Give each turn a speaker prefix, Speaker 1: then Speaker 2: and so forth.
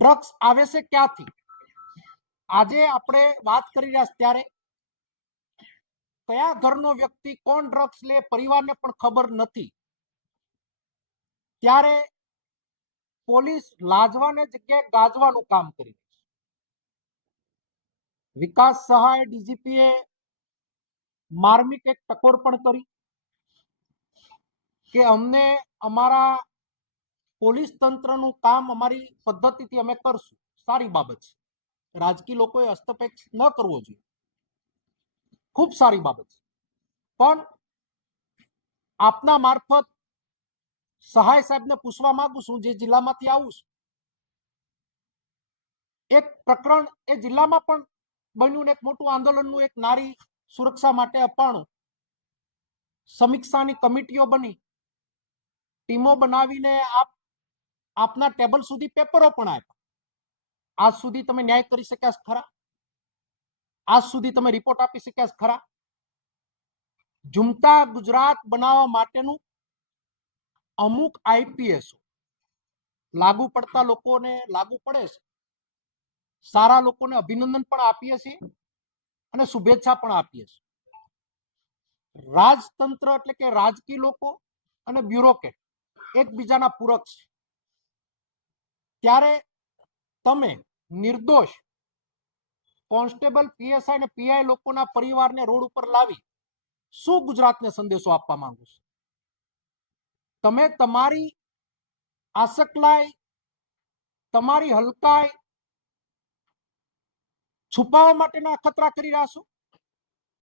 Speaker 1: Drugs આવે છે ક્યાંથી? આજે આપણે વાત કરી રહ્યા ત્યારે કયા ઘરનો વ્યક્તિ કોણ ડ્રગ્સ લે પરિવારને પણ ખબર નથી. ત્યારે પોલીસ લાજવાને જગ્યાએ ગાજવાનું કામ કરી વિકાસ સહાય ડીજીપીએ માર્મિક એક ટકોર પણ કરી કે અમને અમારા પોલીસ તંત્રનું કામ અમારી પદ્ધતિથી અમે કરશું. સારી બાબત છે. રાજકીય લોકોએ હસ્તક્ષેપ ન કરવો જોઈએ. ખૂબ સારી બાબત છે. પણ આપના મારફત સહાય સાહેબને પૂછવા માંગુ છું, જે જિલ્લામાંથી આવું છું. એક પ્રકરણ એ જિલ્લામાં પણ બન્યું ને એક મોટું આંદોલનનું એક નારી સુરક્ષા માટે અપાણું સમીક્ષાની કમિટીઓ બની. ટીમો બનાવીને આપ આપના ટેબલ સુધી પેપરો પણ આપ્યા. આજ સુધી તમે ન્યાય કરી શક્યા ખરા? આજ સુધી તમે રિપોર્ટ આપી શક્યા ખરા? ઝુમતા ગુજરાત બનાવવા માટેનું અમુક આઈપીએસ લાગુ પડતા લોકોને લાગુ પડે છે. સારા લોકોને અભિનંદન પણ આપીએ છીએ અને શુભેચ્છા પણ આપીએ છીએ. રાજતંત્ર એટલે કે રાજકીય લોકો અને બ્યુરોક્રેટ એકબીજાના પૂરક છે. ત્યારે તમે નિર્દોષ કોન્સ્ટેબલ પીએસઆઈ અને પીઆઈ લોકોના પરિવારને રોડ ઉપર લાવી શું ગુજરાતને સંદેશો આપવા માંગુ છો? તમે તમારી આસકલાય તમારી હલકાઈ છુપાવવા માટેના ખતરા કરી રહ્યા છો?